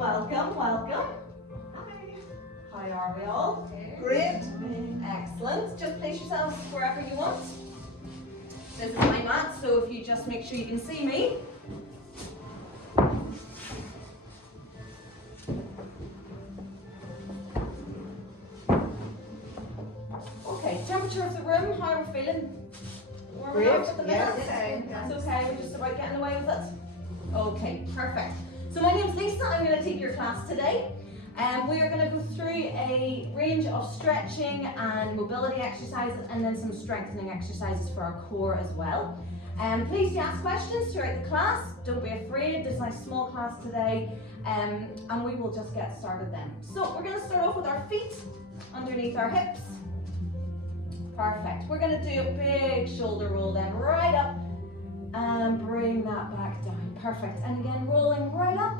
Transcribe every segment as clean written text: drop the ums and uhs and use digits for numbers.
welcome, welcome. Hi. How are we all? Great. Excellent. Just place yourselves wherever you want. This is my mat, so if you just make sure you can see me. Okay, temperature of the room, how are we feeling? Great, At the minute? yes. It's okay, we're just about getting away with it. Okay, perfect. So my name's Lisa, I'm going to take your class today. We are going to go through a range of stretching and mobility exercises and then some strengthening exercises for our core as well. Please do ask questions throughout the class. Don't be afraid, there's a nice small class today and we will just get started then. So we're going to start off with our feet underneath our hips. Perfect. We're going to do a big shoulder roll then, right up and bring that back down. Perfect. And again, rolling right up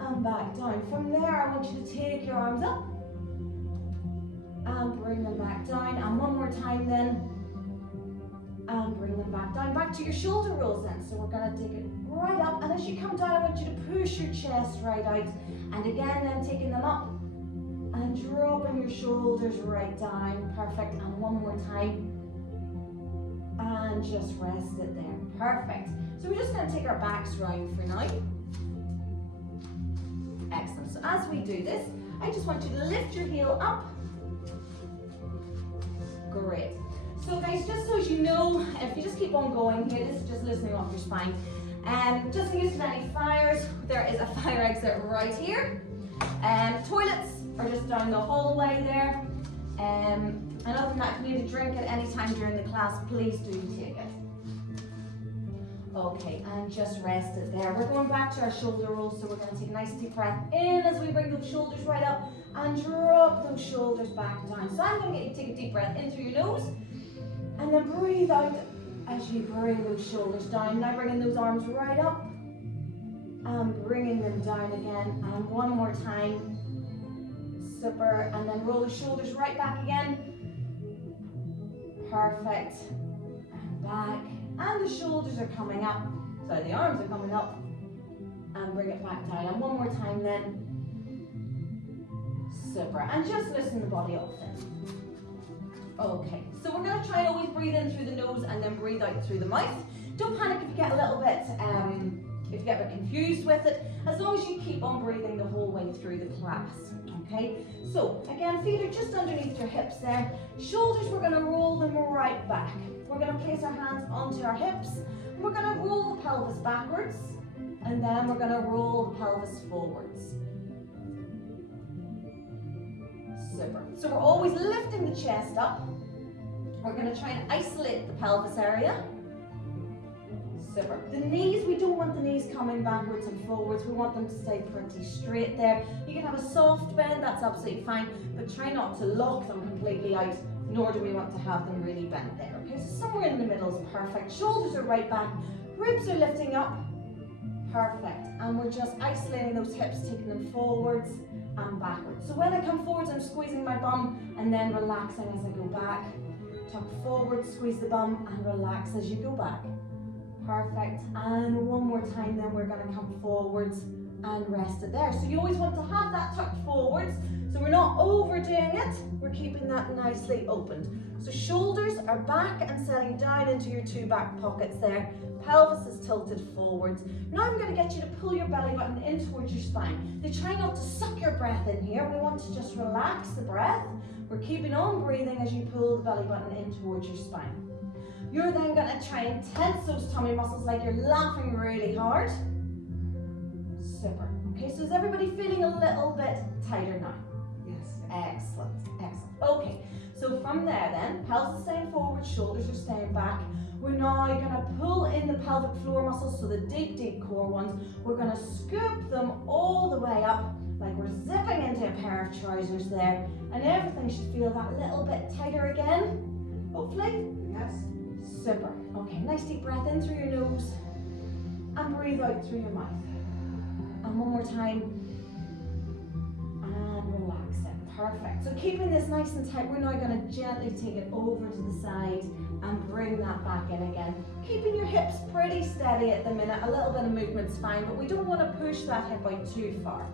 and back down. From there, I want you to take your arms up and bring them back down. And one more time then, and bring them back down. Back to your shoulder rolls then. So we're going to take it right up. And as you come down, I want you to push your chest right out. And again, then taking them up and dropping your shoulders right down. Perfect. And one more time. And just rest it there. Perfect. So we're just going to take our backs round for now. Excellent. So as we do this, I just want you to lift your heel up. Great. So guys, just so you know, if you just keep on going here, this is just loosening off your spine. Just in case of any fires, there is a fire exit right here. Toilets are just down the hallway there. And other than that, if you need a drink at any time during the class, please do take it. Okay, and just rest it there. We're going back to our shoulder rolls, so we're going to take a nice deep breath in as we bring those shoulders right up and drop those shoulders back down. So I'm going to get you to take a deep breath in through your nose and then breathe out as you bring those shoulders down. Now bringing those arms right up and bringing them down again. And one more time. Super. And then roll the shoulders right back again. Perfect. And back. And the shoulders are coming up. So the arms are coming up. And bring it back down. And one more time then. Super. And just loosen the body up then. Okay. So we're going to try and always breathe in through the nose and then breathe out through the mouth. Don't panic if you get a little bit, if you get a bit confused with it. As long as you keep on breathing the whole way through the class. Okay. So again, feet are just underneath your hips there. Shoulders, we're going to roll them right back. We're going to place our hands onto our hips. We're going to roll the pelvis backwards. And then we're going to roll the pelvis forwards. Super. So we're always lifting the chest up. We're going to try and isolate the pelvis area. Super. The knees, we don't want the knees coming backwards and forwards. We want them to stay pretty straight there. You can have a soft bend, that's absolutely fine, but try not to lock them completely out, nor do we want to have them really bent there. Okay, so somewhere in the middle is perfect. Shoulders are right back, ribs are lifting up. Perfect. And we're just isolating those hips, taking them forwards and backwards. So when I come forwards, I'm squeezing my bum and then relaxing as I go back. Tuck forward, squeeze the bum and relax as you go back. Perfect. And one more time then we're going to come forwards and rest it there. So you always want to have that tucked forwards. So we're not overdoing it. We're keeping that nicely opened. So shoulders are back and setting down into your two back pockets there. Pelvis is tilted forwards. Now I'm going to get you to pull your belly button in towards your spine. Now try not to suck your breath in here. We want to just relax the breath. We're keeping on breathing as you pull the belly button in towards your spine. You're then going to try and tense those tummy muscles like you're laughing really hard. Super. Okay, so is everybody feeling a little bit tighter now? Yes. Excellent, excellent. Okay, so from there then, pelvis is staying forward, shoulders are staying back. We're now going to pull in the pelvic floor muscles, so the deep, deep core ones. We're going to scoop them all the way up, like we're zipping into a pair of trousers there. And everything should feel that little bit tighter again, hopefully. Yes. Super. Okay, nice deep breath in through your nose and breathe out through your mouth. And one more time. And relax it. Perfect. So keeping this nice and tight, we're now going to gently take it over to the side and bring that back in again. Keeping your hips pretty steady at the minute. A little bit of movement's fine, but we don't want to push that hip out too far.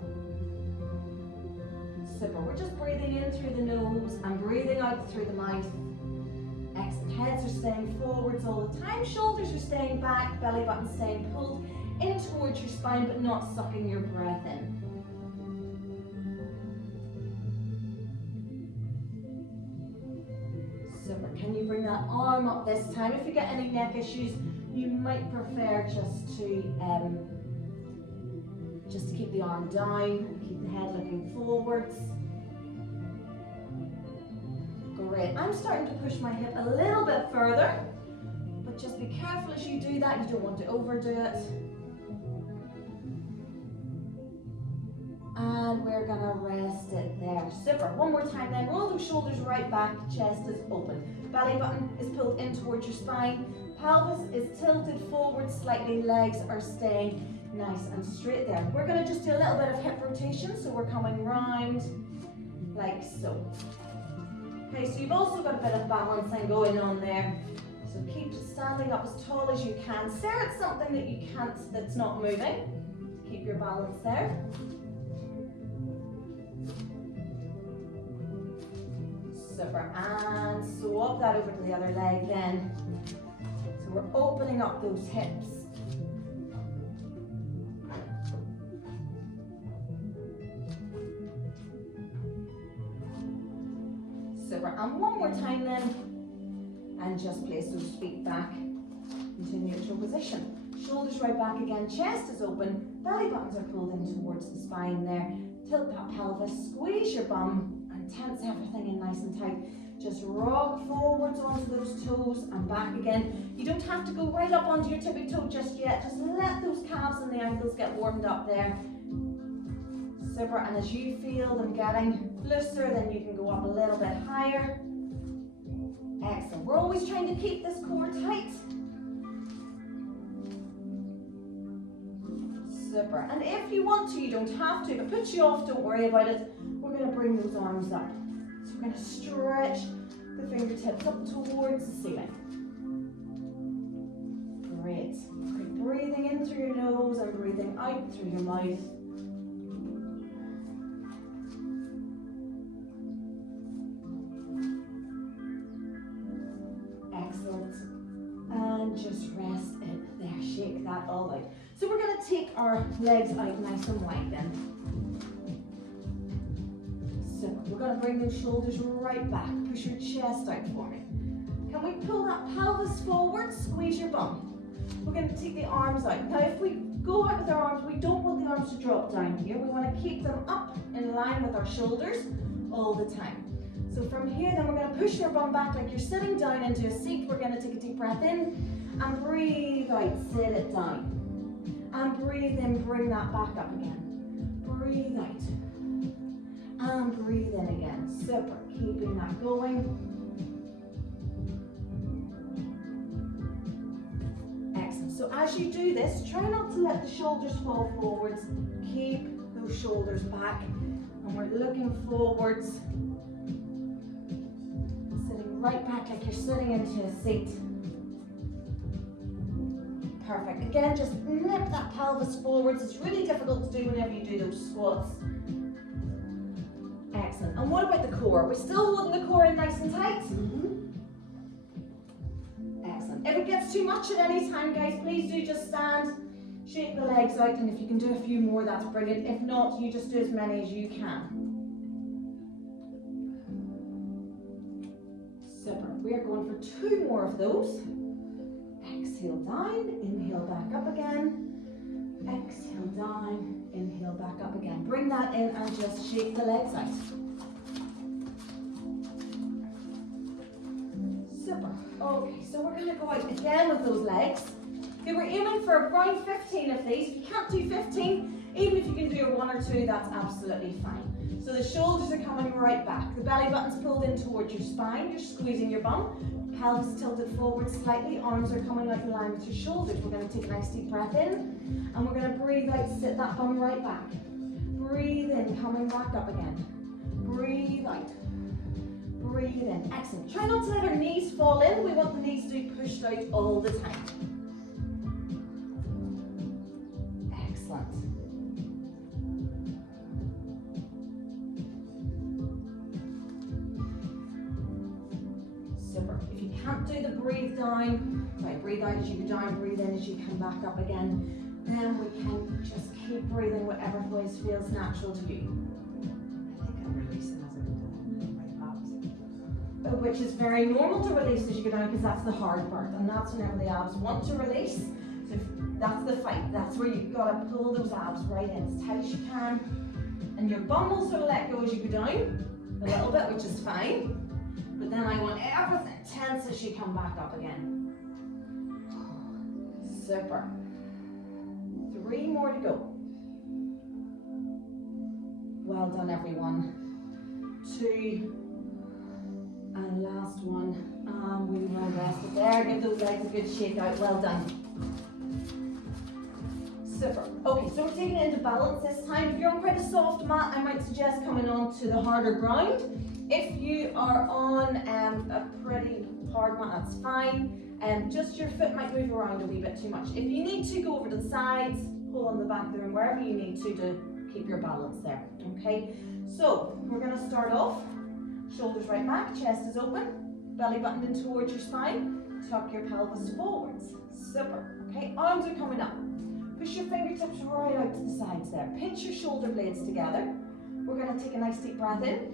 Super. We're just breathing in through the nose and breathing out through the mouth. Excellent. Heads are staying forwards all the time. Shoulders are staying back. Belly button staying pulled in towards your spine, but not sucking your breath in. Super. Can you bring that arm up this time? If you get any neck issues, you might prefer just to keep the arm down and keep the head looking forwards. Great. I'm starting to push my hip a little bit further, but just be careful as you do that. You don't want to overdo it. And we're gonna rest it there. Super. One more time then. Roll those shoulders right back, chest is open. Belly button is pulled in towards your spine. Pelvis is tilted forward slightly. Legs are staying nice and straight there. We're gonna just do a little bit of hip rotation. So we're coming round like so. Okay, so you've also got a bit of balancing going on there. So keep standing up as tall as you can. Stare at something that you can't, that's not moving. Keep your balance there. Super, and swap that over to the other leg then. So we're opening up those hips. Super, and one more time then. And just place those feet back into neutral position. Shoulders right back again, chest is open, belly buttons are pulled in towards the spine there. Tilt that pelvis, squeeze your bum, tense everything in nice and tight. Just rock forwards onto those toes and back again. You don't have to go right up onto your tippy toe just yet. Just let those calves and the ankles get warmed up there. Super, and as you feel them getting looser, then you can go up a little bit higher. Excellent. We're always trying to keep this core tight. Super. And if you want to, you don't have to. If it puts you off, don't worry about it. We're going to bring those arms up. So we're going to stretch the fingertips up towards the ceiling. Great. Keep breathing in through your nose and breathing out through your mouth. Excellent. And just rest it there. Shake that all out. So we're going to take our legs out nice and wide then. So we're going to bring those shoulders right back. Push your chest out for me. Can we pull that pelvis forward? Squeeze your bum. We're going to take the arms out. Now if we go out with our arms, we don't want the arms to drop down here. We want to keep them up in line with our shoulders all the time. So from here then we're going to push your bum back like you're sitting down into a seat. We're going to take a deep breath in and breathe out. Sit it down. And breathe in, bring that back up again. Breathe out. And breathe in again. Super. Keeping that going. Excellent. So as you do this, try not to let the shoulders fall forwards. Keep those shoulders back. And we're looking forwards. Sitting right back like you're sitting into a seat. Perfect. Again, just nip that pelvis forwards. It's really difficult to do whenever you do those squats. Excellent. And what about the core? We're still holding the core in nice and tight? Excellent. If it gets too much at any time, guys, please do just stand, shake the legs out, and if you can do a few more, that's brilliant. If not, you just do as many as you can. Super. We are going for 2 more of those. Exhale down, inhale back up again. Exhale down, inhale back up again. Bring that in and just shake the legs out. Super. Okay, so we're going to go out again with those legs. Okay, we're aiming for around 15 of these. If you can't do 15, even if you can do 1 or 2, that's absolutely fine. So the shoulders are coming right back. The belly button's pulled in towards your spine. You're squeezing your bum. Pelvis tilted forward slightly, arms are coming out in line with your shoulders. We're going to take a nice deep breath in, and we're going to breathe out, sit that bum right back. Breathe in, coming back up again. Breathe out. Breathe in. Excellent. Try not to let our knees fall in. We want the knees to be pushed out all the time. Excellent. Super. If you can't do the breathe down, breathe out as you go down, breathe in as you come back up again, then we can just keep breathing whatever voice feels natural to you. I think I'm releasing as I go down my abs. Which is very normal to release as you go down because that's the hard part, and that's whenever the abs want to release. So if that's the fight. That's where you've got to pull those abs right in as tight as you can, and your bum will sort of let go as you go down a little bit, which is fine. But then I want everything tense as you come back up again. Super. 3 more to go. Well done, everyone. 2. And last one, we will rest it there. Give those legs a good shake out. Well done. Super. Okay, so we're taking it into balance this time. If you're on quite a soft mat, I might suggest coming on to the harder ground. If you are on a pretty hard mat, that's fine. Just your foot might move around a wee bit too much. If you need to, go over to the sides, pull on the back of the room, wherever you need to keep your balance there. Okay, so we're going to start off. Shoulders right back, chest is open, belly button in towards your spine, tuck your pelvis forwards. Super. Okay, arms are coming up. Push your fingertips right out to the sides there. Pinch your shoulder blades together. We're going to take a nice deep breath in.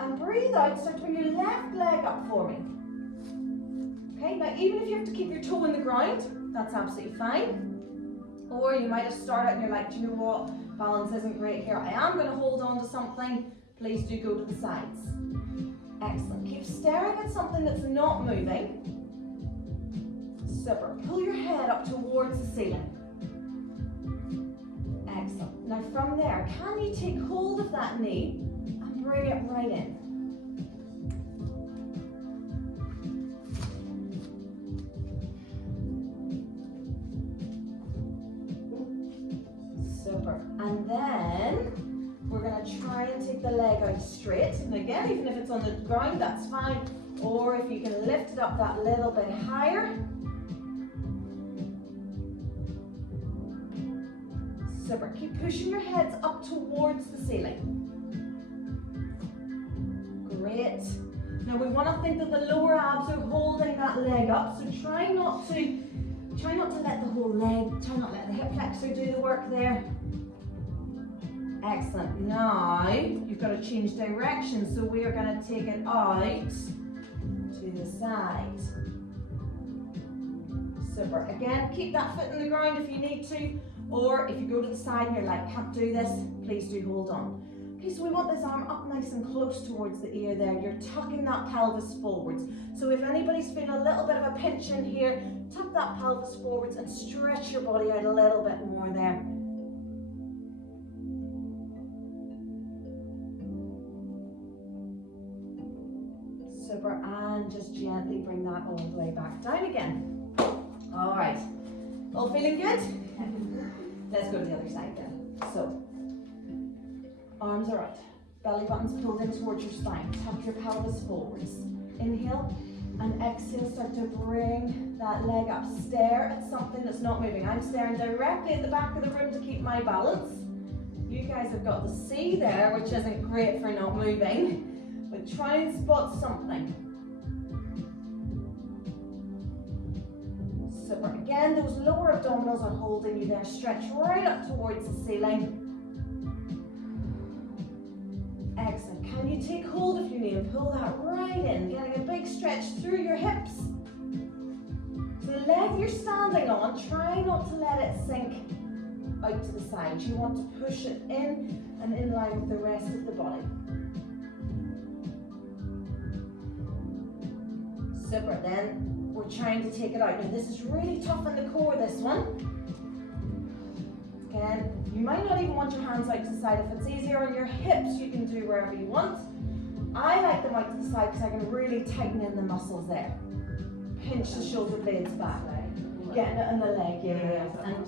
And breathe out. Start to bring your left leg up for me. Okay, now even if you have to keep your toe in the ground, that's absolutely fine. Or you might have started and you're like, do you know what? Balance isn't great here. I am going to hold on to something. Please do go to the sides. Excellent. Keep staring at something that's not moving. Super. Pull your head up towards the ceiling. Excellent. Now from there, can you take hold of that knee and bring it right in? Super. And then we're going to try and take the leg out straight. And again, even if it's on the ground, that's fine. Or if you can lift it up that little bit higher. Super. Keep pushing your heads up towards the ceiling. Great. Now we want to think that the lower abs are holding that leg up. So try not to let the whole leg, try not to let the hip flexor do the work there. Excellent. Now you've got to change direction, so we are going to take it out to the side. Super. Again, keep that foot in the ground if you need to, or if you go to the side and you're like, can't do this, please do hold on. Okay, so we want this arm up nice and close towards the ear there. You're tucking that pelvis forwards. So if anybody's feeling a little bit of a pinch in here, tuck that pelvis forwards and stretch your body out a little bit more there. Super, and just gently bring that all the way back down again. All right, all feeling good? Let's go to the other side then. So, arms are out, belly button's pulled in towards your spine, tuck your pelvis forwards. Inhale, and exhale, start to bring that leg up. Stare at something that's not moving. I'm staring directly at the back of the room to keep my balance. You guys have got the C there, which isn't great for not moving. But try and spot something. Super. Again, those lower abdominals are holding you there. Stretch right up towards the ceiling. Excellent. Can you take hold of your knee and pull that right in, getting a big stretch through your hips. So the leg you're standing on, try not to let it sink out to the side. You want to push it in and in line with the rest of the body. Super. Then we're trying to take it out. Now this is really tough in the core, this one. Again, you might not even want your hands out to the side. If it's easier on your hips, you can do wherever you want. I like them out to the side because I can really tighten in the muscles there. Pinch the shoulder blades back. Getting it in the leg, yeah. And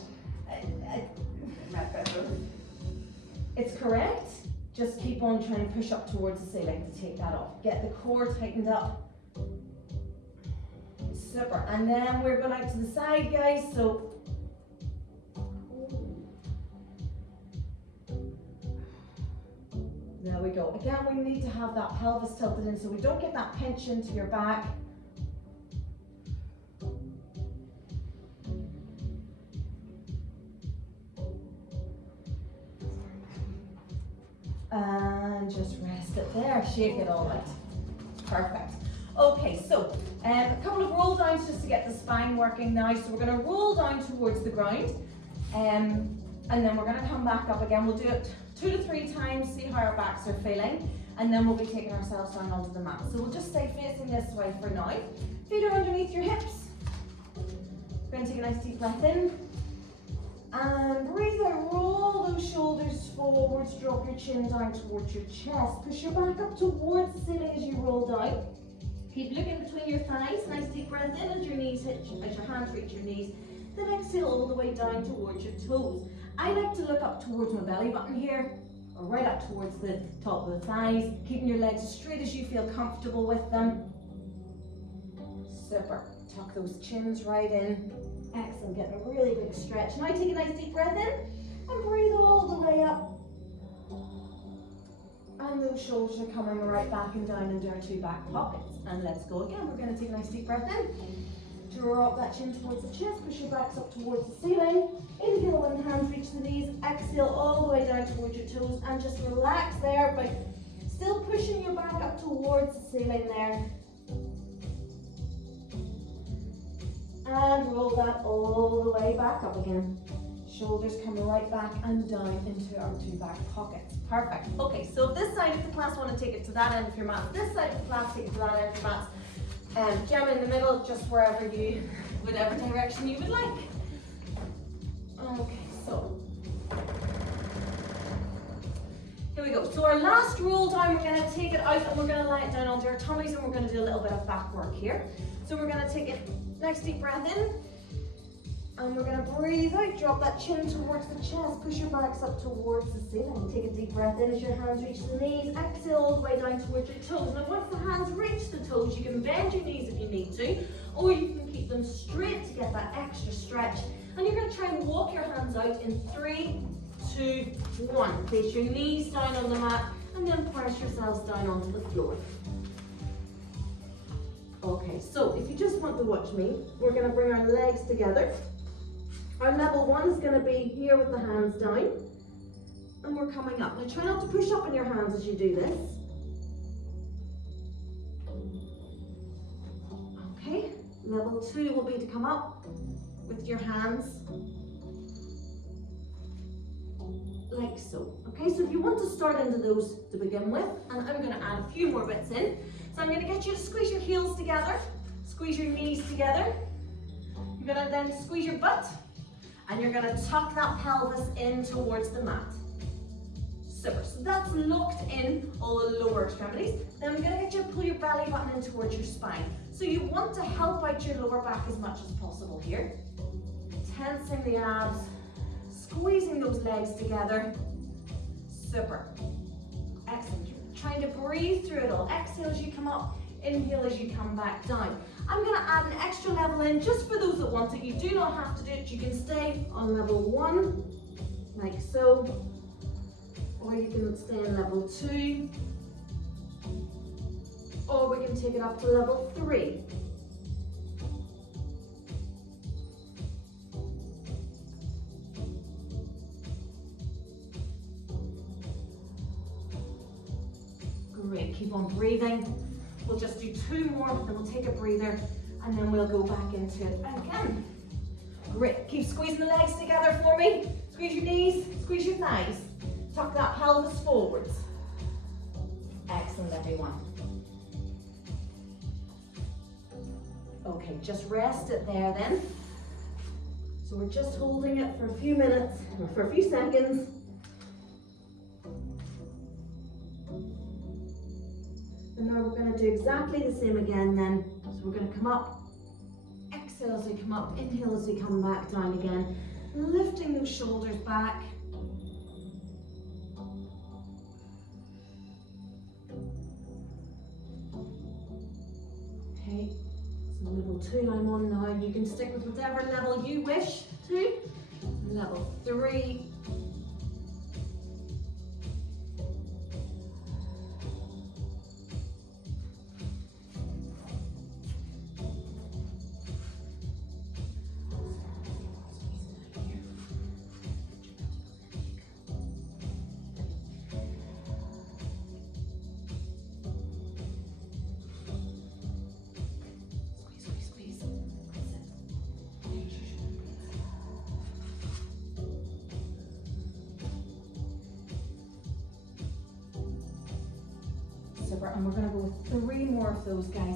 it's correct. Just keep on trying to push up towards the ceiling to take that off. Get the core tightened up. Super. And then we're going out to the side, guys. So there we go. Again, we need to have that pelvis tilted in so we don't get that pinch into your back. And just rest it there, shake it all out. Perfect. Okay, so a couple of roll downs just to get the spine working now. So we're going to roll down towards the ground, and then we're going to come back up again. We'll do it 2 to 3 times, see how our backs are feeling, and then we'll be taking ourselves down onto the mat. So we'll just stay facing this way for now. Feet are underneath your hips. We're going to take a nice deep breath in. And breathe out, roll those shoulders forwards, drop your chin down towards your chest. Push your back up towards the ceiling as you roll down. Keep looking between your thighs, nice deep breath in as your knees hit, as your hands reach your knees. Then exhale all the way down towards your toes. I like to look up towards my belly button here, or right up towards the top of the thighs, keeping your legs as straight as you feel comfortable with them. Super. Tuck those chins right in. Excellent, getting a really big stretch. Now take a nice deep breath in and breathe all the way up. And those shoulders are coming right back and down into our 2 back pockets. And let's go again. We're going to take a nice deep breath in. Drop that chin towards the chest, push your backs up towards the ceiling. Inhale when the hands reach the knees. Exhale all the way down towards your toes and just relax there by still pushing your back up towards the ceiling there. And roll that all the way back up again. Shoulders coming right back and down into our 2 back pockets. Perfect. Okay, so this side of the class, want to take it to that end of your mat. This side of the class, take it to that end of your mat. Jam in the middle, just wherever you, whatever direction you would like. Okay, so here we go. So our last roll down, we're going to take it out and we're going to lie it down onto our tummies and we're going to do a little bit of back work here. So we're going to take it, nice deep breath in, and we're going to breathe out, drop that chin towards the chest, push your backs up towards the ceiling. Take a deep breath in as your hands reach the knees, exhale all the way down towards your toes. Now once the hands reach the toes, you can bend your knees if you need to, or you can keep them straight to get that extra stretch. And you're going to try and walk your hands out in 3, 2, 1. Place your knees down on the mat, and then press yourselves down onto the floor. Okay, so if you just want to watch me, we're going to bring our legs together. Our level 1 is going to be here with the hands down, and we're coming up. Now try not to push up in your hands as you do this. Okay, level 2 will be to come up with your hands like so. Okay, so if you want to start into those to begin with, and I'm going to add a few more bits in. So I'm going to get you to squeeze your heels together, squeeze your knees together. You're going to then squeeze your butt, and you're going to tuck that pelvis in towards the mat. Super. So that's locked in all the lower extremities. Then we're going to get you to pull your belly button in towards your spine. So you want to help out your lower back as much as possible here. Tensing the abs, squeezing those legs together. Super. Excellent. Trying to breathe through it all. Exhale as you come up, inhale as you come back down. I'm going to add an extra level in just for those that want it. You do not have to do it. You can stay on level 1, like so, or you can stay on level 2, or we can take it up to level 3. Great, keep on breathing. We'll just do 2 more, then we'll take a breather, and then we'll go back into it again. Great, keep squeezing the legs together for me. Squeeze your knees, squeeze your thighs. Tuck that pelvis forwards. Excellent, everyone. Okay, just rest it there then. So we're just holding it for a few minutes, or for a few seconds. And now we're going to do exactly the same again then. So we're going to come up, exhale as we come up, inhale as we come back down again, lifting those shoulders back. Okay, so level 2 I'm on now. You can stick with whatever level you wish to. Level 3. Super, and we're going to go with 3 more of those, guys.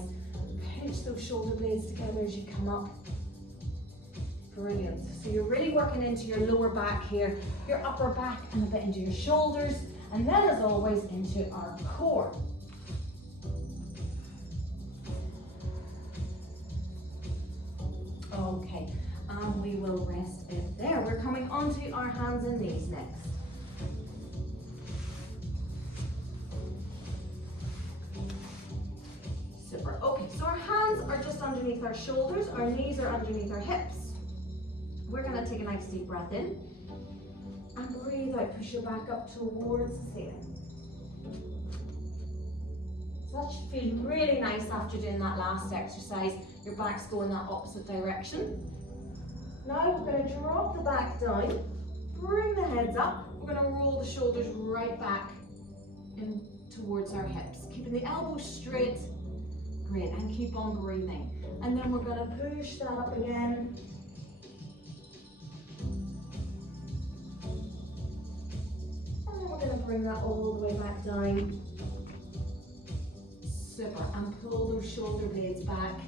Pinch those shoulder blades together as you come up. Brilliant. So you're really working into your lower back here, your upper back, and a bit into your shoulders, and then as always into our core. Okay, and we will rest it there. We're coming onto our hands and knees next. Super. Okay, so our hands are just underneath our shoulders, our knees are underneath our hips. We're going to take a nice deep breath in and breathe out. Push your back up towards the ceiling. So that should feel really nice after doing that last exercise. Your back's going that opposite direction. Now we're going to drop the back down, bring the heads up. We're going to roll the shoulders right back in towards our hips, keeping the elbows straight. Great, and keep on breathing. And then we're going to push that up again. And then we're going to bring that all the way back down. Super, and pull those shoulder blades back.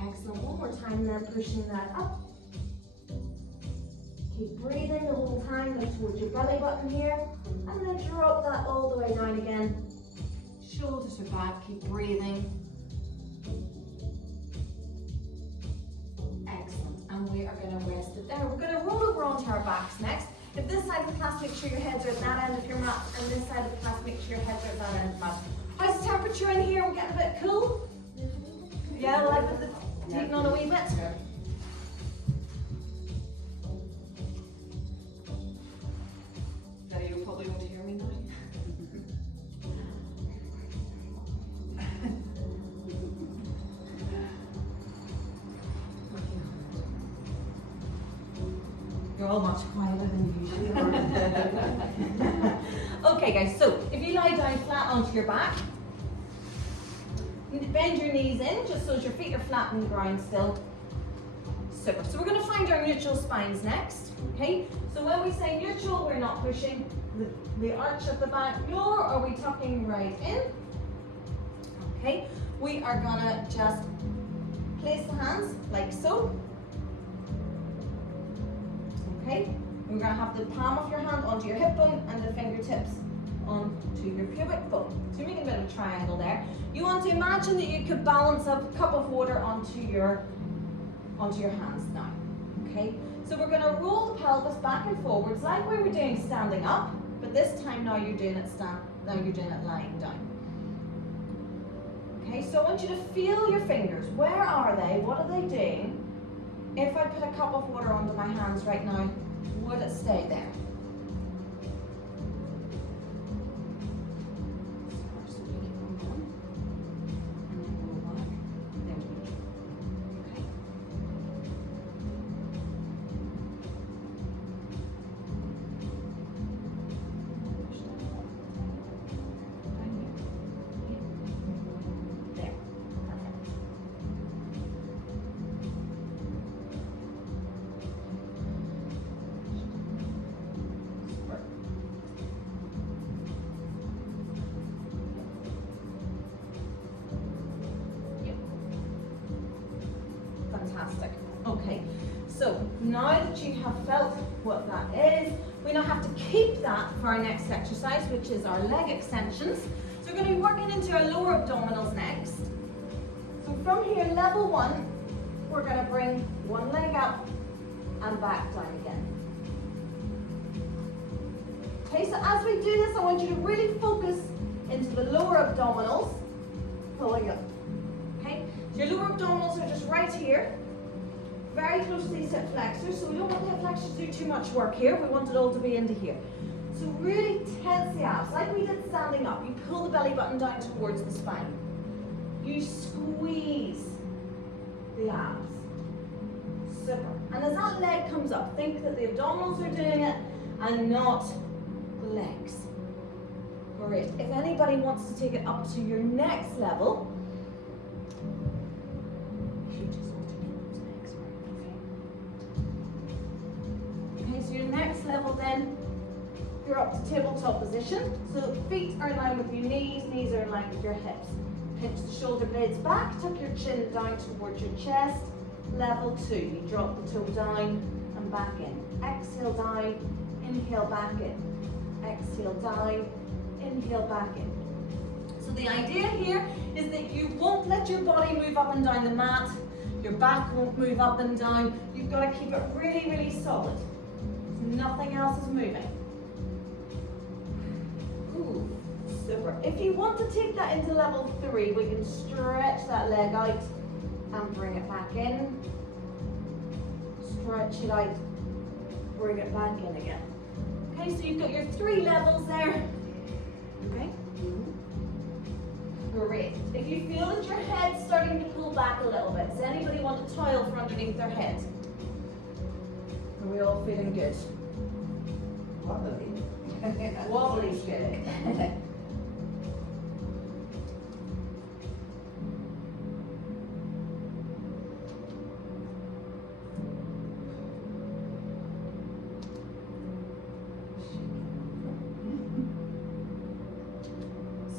Excellent, one more time then, pushing that up. Keep breathing the whole time, look towards your belly button here, and then drop that all the way down again. Shoulders are back, keep breathing. Excellent, and we are going to rest it there. We're going to roll over onto our backs next. If this side of the class, make sure your heads are at that end of your mat, and this side of the class, make sure your heads are at that end of the mat. How's the temperature in here? We're getting a bit cool? Yeah, well, I put the heating on a wee bit. Daddy, you probably won't hear me now. You're all much quieter than you usually are. Okay guys, so if you lie down flat onto your back, bend your knees in just so your feet are flat on the ground still. Super. So we're going to find our neutral spines next. Okay, so when we say neutral, we're not pushing the arch at the back, nor are we tucking right in. Okay, we are going to just place the hands like so. Okay, we're going to have the palm of your hand onto your hip bone and the fingertips onto your pubic bone. So you're making a bit of a triangle there. You want to imagine that you could balance a cup of water onto your hands now. Okay, so we're going to roll the pelvis back and forwards like we were doing standing up, but this time now you're doing it lying down. Okay, so I want you to feel your fingers. Where are they? What are they doing? If I put a cup of water onto my hands right now, would it stay there? So we keep on going. And then roll back. There we go. Okay. There. Perfect. Super. Yep. Fantastic. Okay, so now that you have felt what that is, we now have to keep that for our next exercise, which is our leg extensions. So we're going to be working into our lower abdominals next. So from here, level 1, we're going to bring one leg up and back down again. Okay, so as we do this, I want you to really focus into the lower abdominals, pulling up. Okay, so your lower abdominals are just right here, very close to these hip flexors, so we don't want the hip flexors to do too much work here, we want it all to be into here. So really tense the abs, like we did standing up. You pull the belly button down towards the spine. You squeeze the abs. Super. And as that leg comes up, think that the abdominals are doing it and not the legs. Great. If anybody wants to take it up to your next level, you just alternate those legs, right? Okay, so your next level then, you're up to tabletop position. So feet are in line with your knees, knees are in line with your hips. Pinch the shoulder blades back, tuck your chin down towards your chest. Level 2, you drop the toe down and back in. Exhale down, inhale back in. Exhale down, inhale back in. So the idea here is that you won't let your body move up and down the mat. Your back won't move up and down. You've got to keep it really, really solid. Nothing else is moving. Ooh, super. If you want to take that into level 3, we can stretch that leg out and bring it back in. Stretch it out, bring it back in again. Okay, so you've got your 3 levels there. Okay? Great. If you feel that your head's starting to pull back a little bit, does anybody want a towel for underneath their head? Are we all feeling good? Wobbly. Wobbly's good.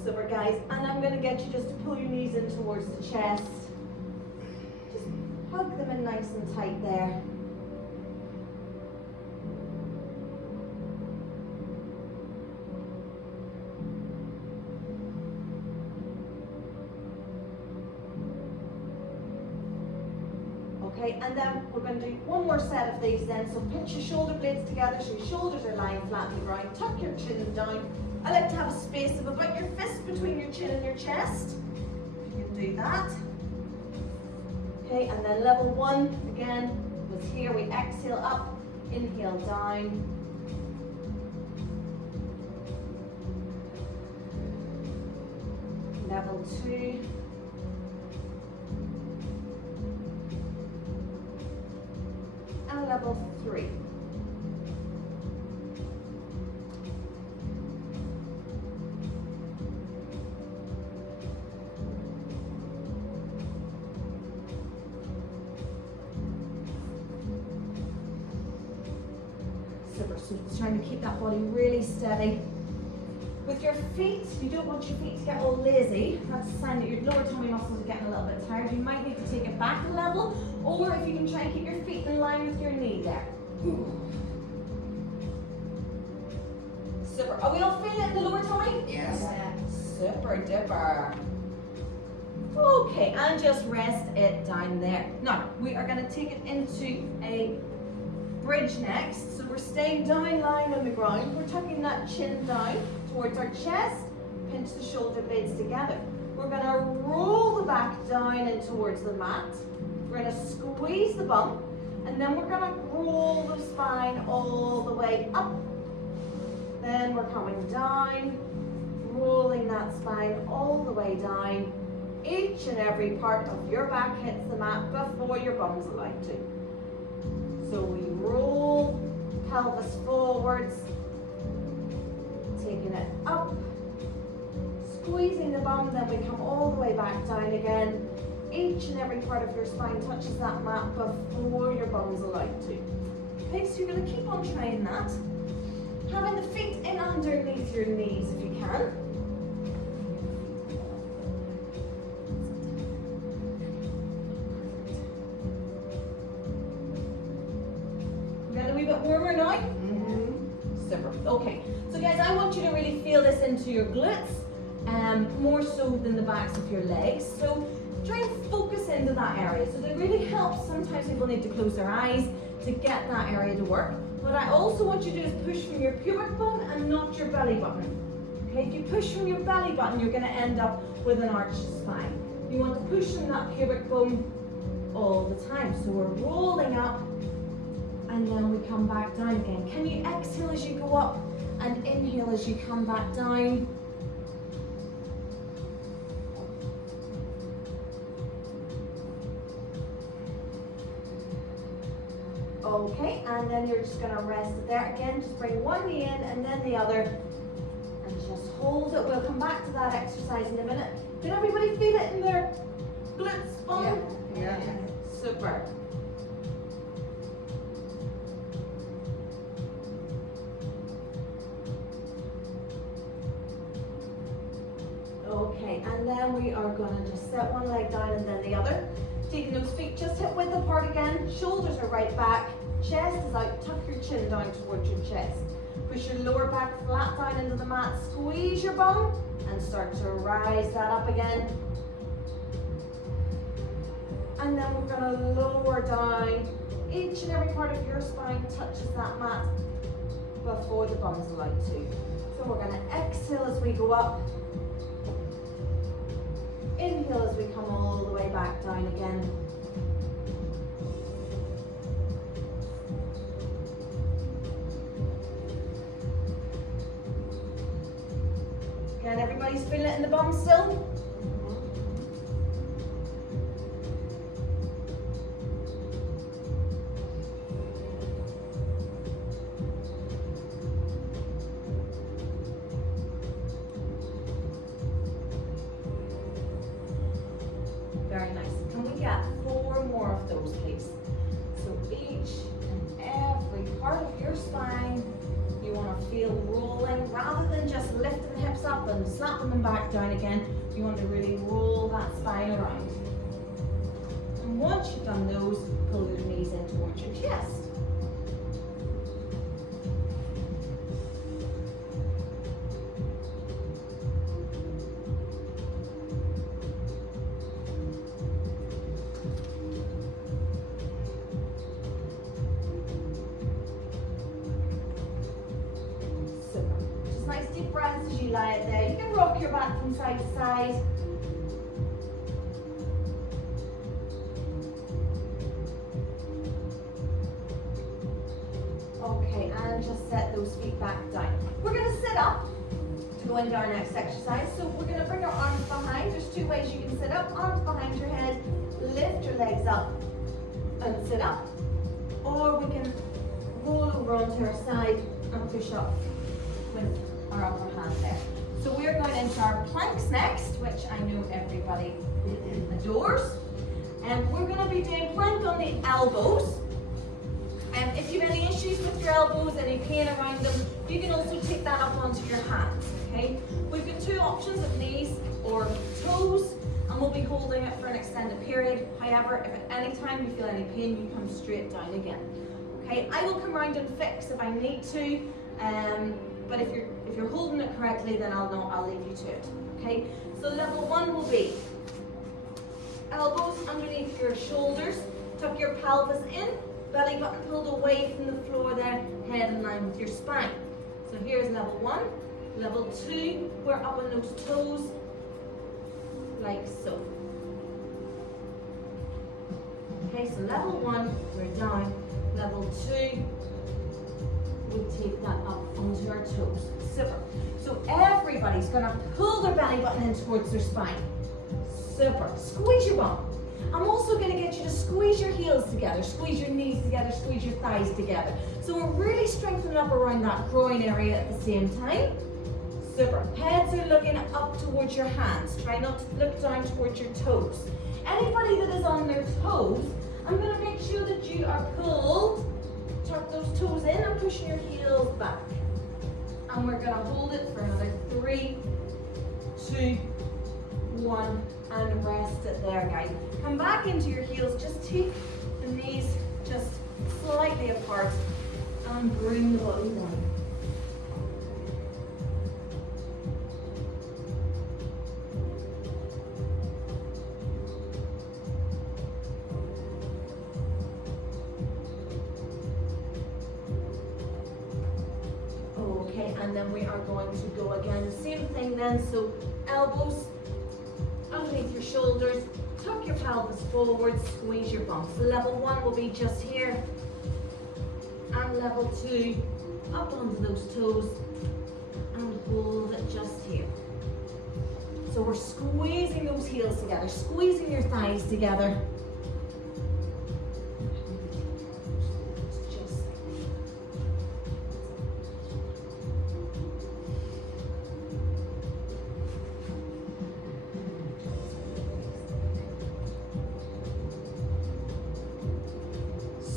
Super, guys, and I'm going to get you just to pull your knees in towards the chest. Just hug them in nice and tight there. Okay, and then we're going to do one more set of these then. So pinch your shoulder blades together so your shoulders are lying flat on the ground. Tuck your chin down. I like to have a space of about your fist between your chin and your chest. You can do that. Okay, and then level 1 again was here. We exhale up, inhale down. Level 2. And level 3. Super, so just trying to keep that body really steady. With your feet, you don't want your feet to get all lazy. That's a sign that your lower tummy muscles are getting a little bit tired. You might need to take it back a level, or if you can try and keep your feet in line with your knee there. Super. Are we all feeling it in the lower tummy? Yes. Super duper. Okay, and just rest it down there. Now, we are going to take it into a bridge next. So we're staying down lying on the ground. We're tucking that chin down towards our chest. Pinch the shoulder blades together. We're going to roll the back down and towards the mat. We're going to squeeze the bum. And then we're going to roll the spine all the way up. Then we're coming down, rolling that spine all the way down. Each and every part of your back hits the mat before your bum's allowed to. So we roll, pelvis forwards, taking it up, squeezing the bum, then we come all the way back down again. Each and every part of your spine touches that mat before your bum's allowed to. Okay, so you're going to keep on trying that. Having the feet in underneath your knees if you can. Getting a wee bit warmer now? Mm-hmm. Super. Okay. So guys, I want you to really feel this into your glutes, more so than the backs of your legs. So try and focus into that area. So that really helps. Sometimes people need to close their eyes to get that area to work. What I also want you to do is push from your pubic bone and not your belly button. Okay, if you push from your belly button, you're going to end up with an arched spine. You want to push from that pubic bone all the time. So we're rolling up and then we come back down again. Can you exhale as you go up and inhale as you come back down? Okay, and then you're just going to rest it there. Again, just bring one knee in and then the other and just hold it. We'll come back to that exercise in a minute. Can everybody feel it in their glutes, bone? Yeah. Super. Okay, and then we are going to just set one leg down and then the other. Taking those feet just hip width apart again. Shoulders are right back. Chest is out. Tuck your chin down towards your chest. Push your lower back flat down into the mat. Squeeze your bum and start to rise that up again. And then we're going to lower down. Each and every part of your spine touches that mat before the bum's allowed to. So we're going to exhale as we go up. Inhale as we come all the way back down again. Again, everybody's feeling it in the bum still? Very nice. Can we get 4 more of those, please? So each and every part of your spine, you want to feel rolling rather than just lifting the hips up and slapping them back down again. You want to really roll that spine around. And once you've done those, pull your knees in towards your chest. Nice deep breaths as you lie it there. You can rock your back from side to side. Okay, and just set those feet back down. We're going to sit up to go into our next exercise. So we're going to bring our arms behind. There's 2 ways you can sit up. Arms behind your head, lift your legs up and sit up. Or we can roll over onto our side and push up with our upper hand there. So we're going into our planks next, which I know everybody adores. And we're going to be doing plank on the elbows. And if you have any issues with your elbows, any pain around them, you can also take that up onto your hands, okay? We've got 2 options of knees or toes, and we'll be holding it for an extended period. However, if at any time you feel any pain, you come straight down again. Okay, I will come round and fix if I need to. But if you're holding it correctly, then I'll know, I'll leave you to it. Okay? So level 1 will be elbows underneath your shoulders, tuck your pelvis in, belly button pulled away from the floor there, head in line with your spine. So here's level 1. Level 2, we're up on those toes, like so. Okay, so level 1, we're down. Level 2, we take that up onto our toes. Super. So everybody's going to pull their belly button in towards their spine. Super. Squeeze your bum. I'm also going to get you to squeeze your heels together, squeeze your knees together, squeeze your thighs together. So we're really strengthening up around that groin area at the same time. Super. Heads are looking up towards your hands. Try not to look down towards your toes. Anybody that is on their toes, I'm going to make sure that you are pulled. Tuck those toes in and push your heels back. And we're going to hold it for another 3, 2, 1, and rest it there, guys. Come back into your heels. Just take the knees just slightly apart and bring the body down. Okay, and And then we are going to go again, the same thing then, so elbows underneath your shoulders, tuck your pelvis forward, squeeze your bum. So level 1 will be just here, and level 2, up onto those toes, and hold it just here. So we're squeezing those heels together, squeezing your thighs together.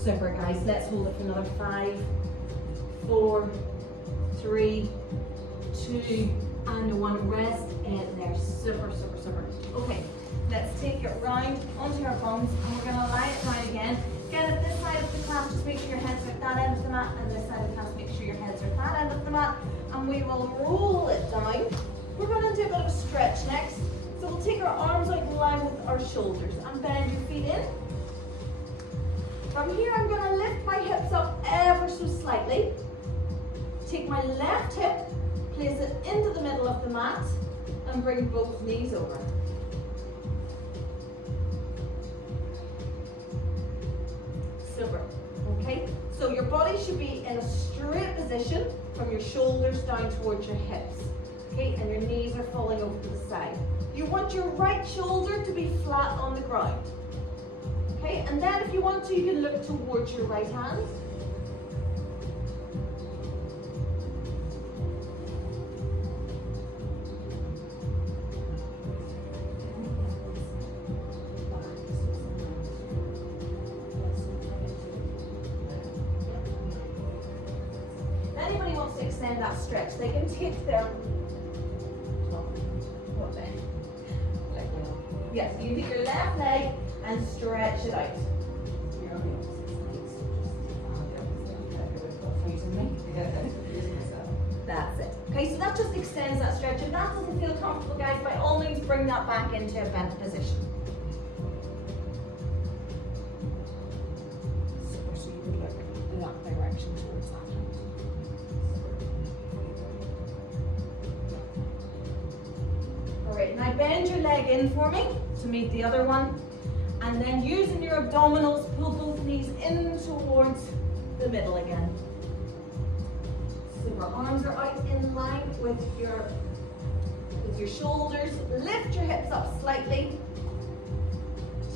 Super, guys. Let's hold it for another 5, 4, 3, 2, and 1. Rest in there. Super, super, super. Okay, let's take it round onto our bums, and we're going to lie it down again. Again, at this side of the class, just make sure your heads are at that end of the mat, and this side of the class, make sure your heads are at that end of the mat, and we will roll it down. We're going to do a bit of a stretch next. So we'll take our arms out in line with our shoulders and bend your feet in. From here, I'm going to lift my hips up ever so slightly. Take my left hip, place it into the middle of the mat, and bring both knees over. Super. Okay, so your body should be in a straight position from your shoulders down towards your hips. Okay, and your knees are falling over to the side. You want your right shoulder to be flat on the ground. Okay, and then if you want to, you can look towards your right hand. If anybody wants to extend that stretch, they can take them. Yes, you take your left leg and stretch it out. That's it. Okay, so that just extends that stretch. If that doesn't feel comfortable, guys, by all means bring that back into a bent position. So you would look in that direction towards that hand. Alright, now bend your leg in for me to meet the other one. And then using your abdominals, pull both knees in towards the middle again. Super. Arms are out in line with your shoulders. Lift your hips up slightly.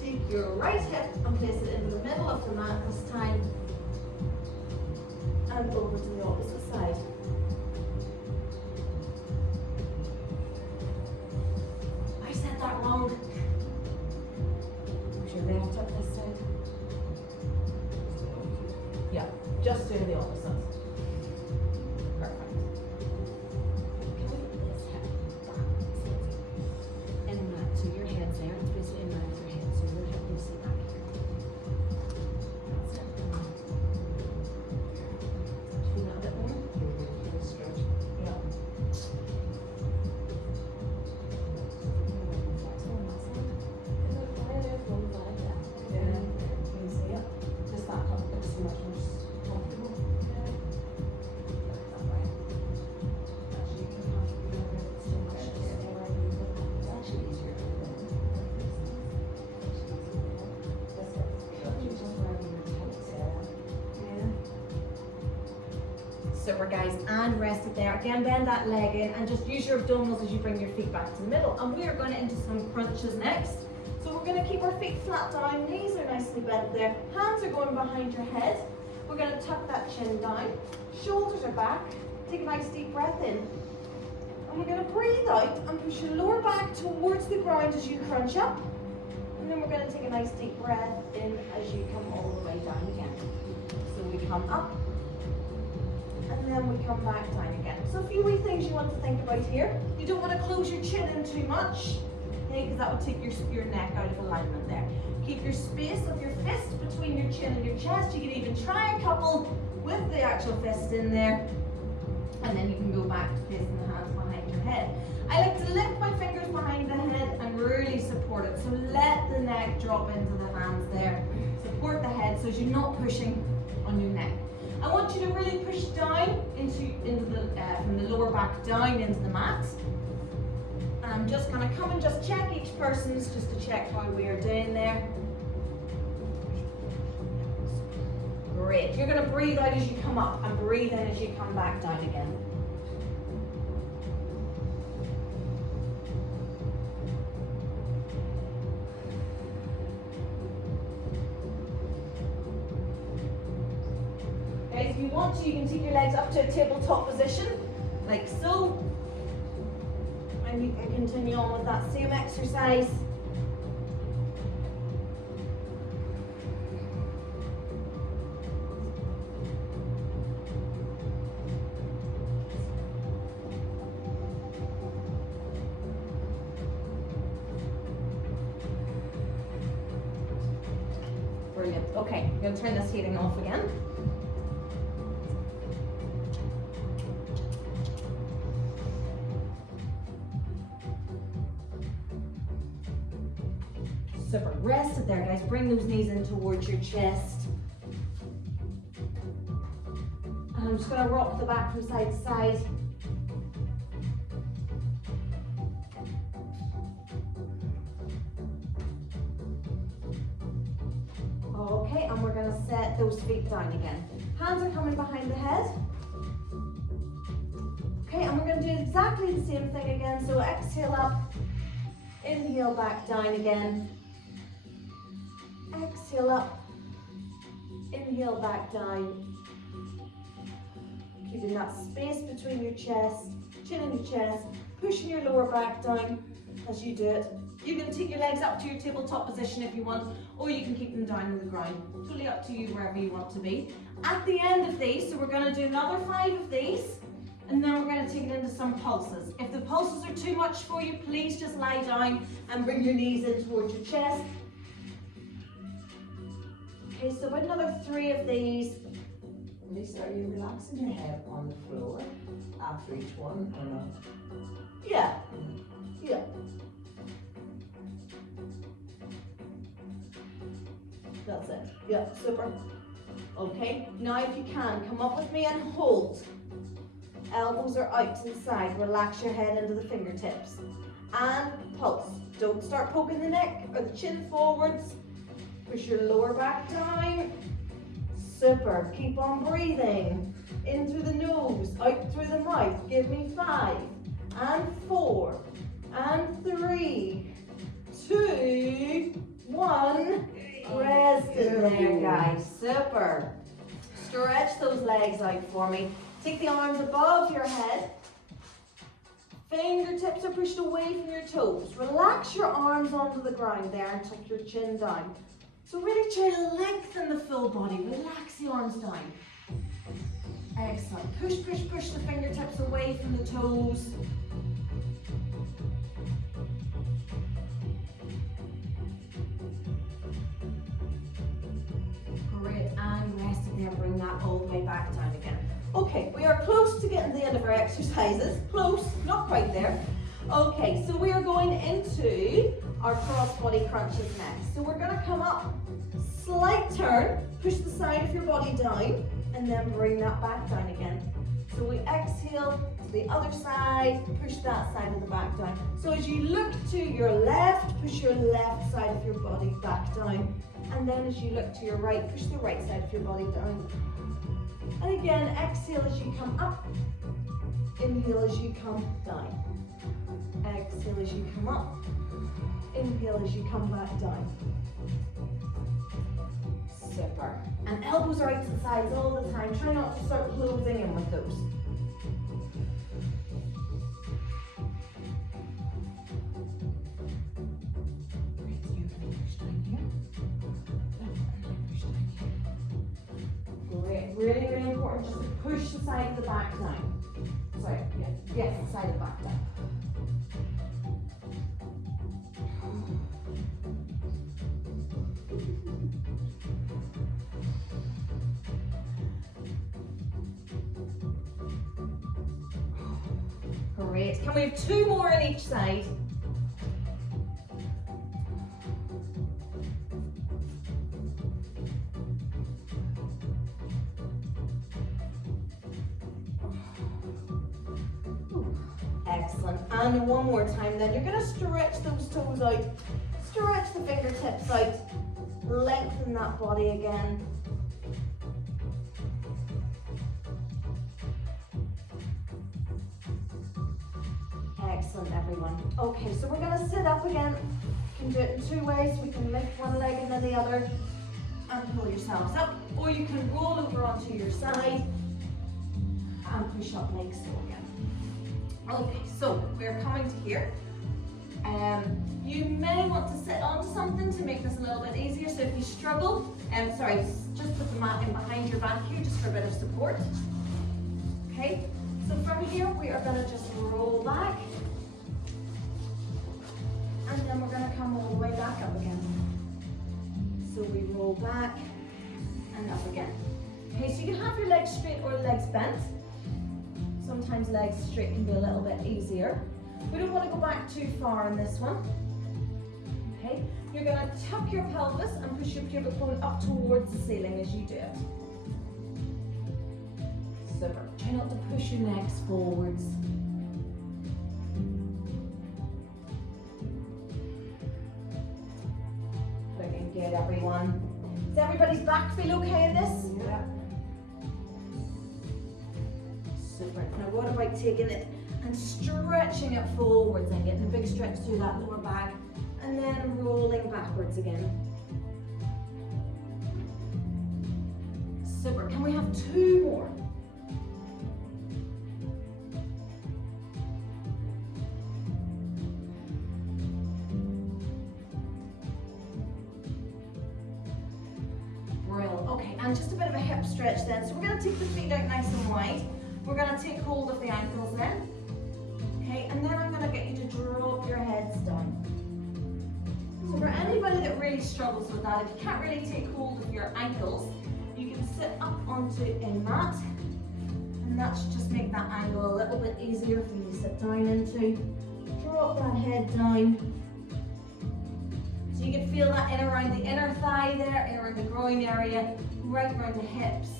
Take your right hip and place it into the middle of the mat this time. And over to the opposite side. I said that wrong. Your left up this side. Yeah, just doing the opposite. Perfect. This hip back. In line, so your head's there, it's basically in line with your head, so your hip needs to be back here. That's it. Feel that a bit more? Stretch. Yeah. Just that looks so much more comfortable. Super, guys, and rest it there. Again, bend that leg in and just use your abdominals as you bring your feet back to the middle. And we are going into some crunches next. So we're going to keep our feet flat down, knees are nicely bent there, hands are going behind your head. We're going to tuck that chin down, shoulders are back, take a nice deep breath in. And we're going to breathe out and push your lower back towards the ground as you crunch up. And then we're going to take a nice deep breath in as you come all the way down again. So we come up, and then we come back down again. So a few wee things you want to think about here. You don't want to close your chin in too much, okay, because that would take your neck out of alignment there. Keep your space of your fist between your chin and your chest. You can even try a couple with the actual fist in there, and then you can go back to placing the hands behind your head. I like to lift my fingers behind the head and really support it. So let the neck drop into the hands there. Support the head so you're not pushing on your neck. I want you to really push down into the from the lower back down into the mat. And I'm just gonna come and just check each person's just to check how we are doing there. Great. You're gonna breathe out as you come up and breathe in as you come back down again. Okay, if you want to, you can take your legs up to a tabletop position, like so. And you can continue on with that same exercise. Brilliant. Okay, I'm going to turn this heating off again. Super. Rest it there, guys. Bring those knees in towards your chest. And I'm just going to rock the back from side to side. Okay, and we're going to set those feet down again. Hands are coming behind the head. Okay, and we're going to do exactly the same thing again. So exhale up, inhale back down again. Exhale up, inhale back down. Keeping that space between your chest, chin and your chest, pushing your lower back down as you do it. You can take your legs up to your tabletop position if you want, or you can keep them down on the ground. Totally up to you wherever you want to be. At the end of these, so we're going to do another 5 of these, and then we're going to take it into some pulses. If the pulses are too much for you, please just lie down and bring your knees in towards your chest. Okay, so about another 3 of these. Lisa, are you relaxing your head on the floor after each one or not? Yeah, yeah. That's it. Yeah, super. Okay, now if you can, come up with me and hold. Elbows are out to the side. Relax your head into the fingertips. And pulse. Don't start poking the neck or the chin forwards. Push your lower back down. Super. Keep on breathing. In through the nose, out through the mouth. Give me 5 and 4 and 3, 2, 1. Rest it there, guys. Super. Stretch those legs out for me. Take the arms above your head. Fingertips are pushed away from your toes. Relax your arms onto the ground there and tuck your chin down. So really try to lengthen the full body. Relax the arms down. Excellent. Push, push, push the fingertips away from the toes. Great, and rest it there. Bring that all the way back down again. Okay, we are close to getting to the end of our exercises. Close, not quite there. Okay, so we are going into our cross body crunches next. So we're going to come up, slight turn, push the side of your body down, and then bring that back down again. So we exhale to the other side, push that side of the back down. So as you look to your left, push your left side of your body back down. And then as you look to your right, push the right side of your body down. And again, exhale as you come up, inhale as you come down. Exhale as you come up, inhale as you come back down. Super. And elbows are out to the sides all the time. Try not to start closing in with those. Great. Really, really important just to push the side of the back down. Sorry, yes, the side of the back down. Great. Can we have 2 more on each side? Excellent. And one more time then. You're going to stretch those toes out. Stretch the fingertips out. Lengthen that body again. Excellent, everyone. Okay, so we're going to sit up again. You can do it in two ways. We can lift one leg and then the other and pull yourselves up. Or you can roll over onto your side and push up like so again. Okay, so we're coming to here. You may want to sit on something to make this a little bit easier. So if you struggle, just put the mat in behind your back here just for a bit of support. Okay, so from here we are going to just roll back. And then we're going to come all the way back up again. So we roll back and up again. Okay, so you can have your legs straight or legs bent. Sometimes legs straight can be a little bit easier. We don't want to go back too far in this one. Okay, you're going to tuck your pelvis and push your pubic bone up towards the ceiling as you do it. Super. Try not to push your legs forwards. Looking good, everyone. Does everybody's back feel okay in this? Yeah. Super. Now what about taking it and stretching it forwards and getting a big stretch through that lower back and then rolling backwards again. Super. Can we have two more? Brilliant. Okay, and just a bit of a hip stretch then. So we're going to take the feet out nice and wide. We're going to take hold of the ankles then. Okay, and then I'm going to get you to drop your heads down. So for anybody that really struggles with that, if you can't really take hold of your ankles, you can sit up onto a mat, and that should just make that angle a little bit easier for you to sit down into. Drop that head down. So you can feel that in around the inner thigh there, in around the groin area, right around the hips.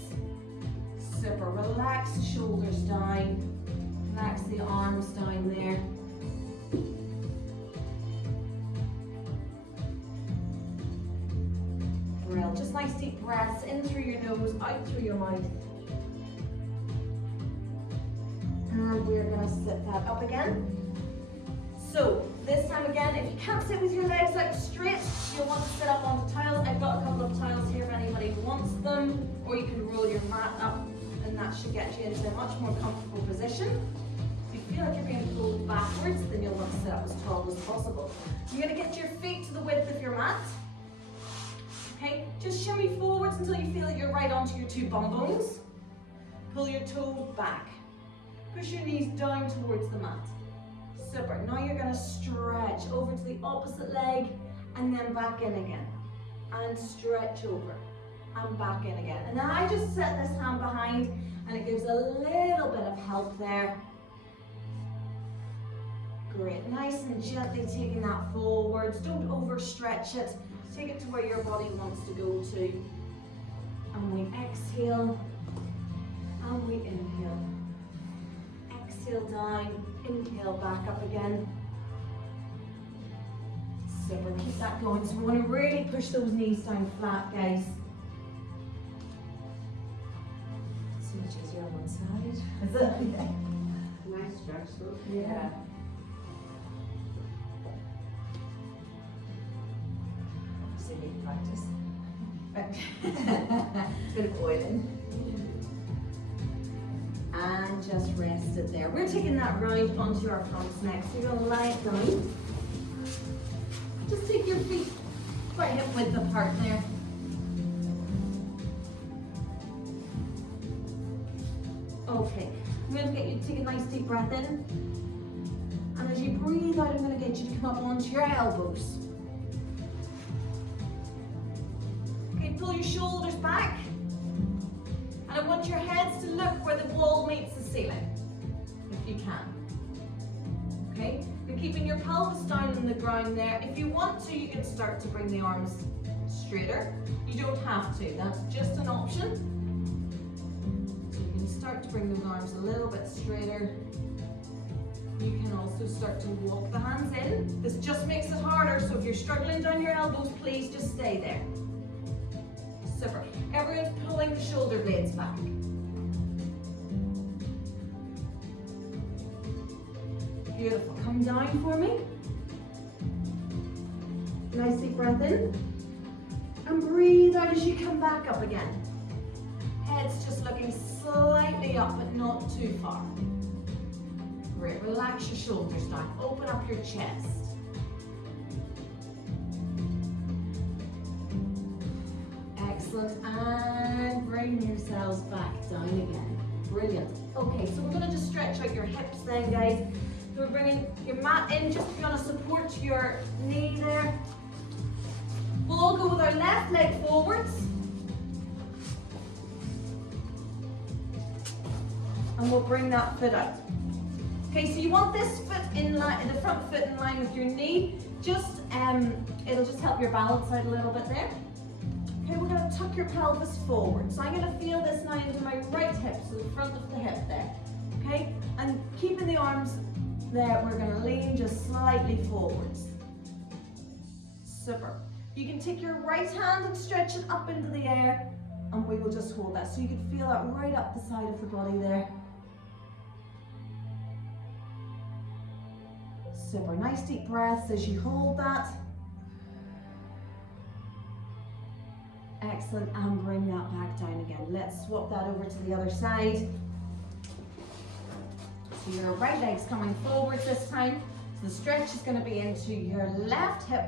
Super. Relax the shoulders down. Relax the arms down there. Brilliant. Just nice deep breaths in through your nose, out through your mouth. And we're going to sit that up again. So this time again, if you can't sit with your legs out straight, you'll want to sit up onto tiles. I've got a couple of tiles here if anybody wants them, or you can roll your mat up, and that should get you into a much more comfortable position. If you feel like you're being pulled backwards, then you'll want to sit up as tall as possible. You're going to get your feet to the width of your mat. Okay, just shimmy forwards until you feel that you're right onto your two bum bones. Pull your toes back. Push your knees down towards the mat. Super. Now you're going to stretch over to the opposite leg and then back in again. And stretch over and back in again. And then I just set this hand behind and it gives a little bit of help there. Great. Nice and gently taking that forwards. Don't overstretch it. Take it to where your body wants to go to. And we exhale and we inhale. Exhale down, inhale back up again. Super, keep that going. So we want to really push those knees down flat, guys. So much easier on one side. Is it? Nice stretch though. Yeah. Obviously need practice. It's a bit of oiling. And just rest it there. We're taking that round onto our fronts next. So you're going to lie it down. Just take your feet quite hip width apart there. Okay, I'm going to get you to take a nice deep breath in. And as you breathe out, I'm going to get you to come up onto your elbows. Okay, pull your shoulders back. And I want your heads to look where the wall meets the ceiling, if you can. Okay, you're keeping your pelvis down on the ground there. If you want to, you can start to bring the arms straighter. You don't have to, that's just an option. So you can start to bring those arms a little bit straighter. You can also start to walk the hands in. This just makes it harder, so if you're struggling down your elbows, please just stay there. Super. Everyone's pulling the shoulder blades back. Beautiful. Come down for me. Nice deep breath in. And breathe out as you come back up again. Head's just looking slightly up, but not too far. Great. Relax your shoulders down. Open up your chest. Excellent. And bring yourselves back down again. Brilliant. Okay, so we're going to just stretch out your hips then, guys. So we're bringing your mat in just if you want to support your knee there. We'll all go with our left leg forwards. And we'll bring that foot out. Okay, so you want this foot in line, the front foot in line with your knee. Just, it'll just help your balance out a little bit there. Okay, we're going to tuck your pelvis forward. So I'm going to feel this now into my right hip, so the front of the hip there. Okay, and keeping the arms there, we're going to lean just slightly forwards. Super. You can take your right hand and stretch it up into the air, and we will just hold that. So you can feel that right up the side of the body there. Super. Nice deep breaths as you hold that. Excellent, and bring that back down again. Let's swap that over to the other side. So your right leg's coming forward this time. So the stretch is going to be into your left hip.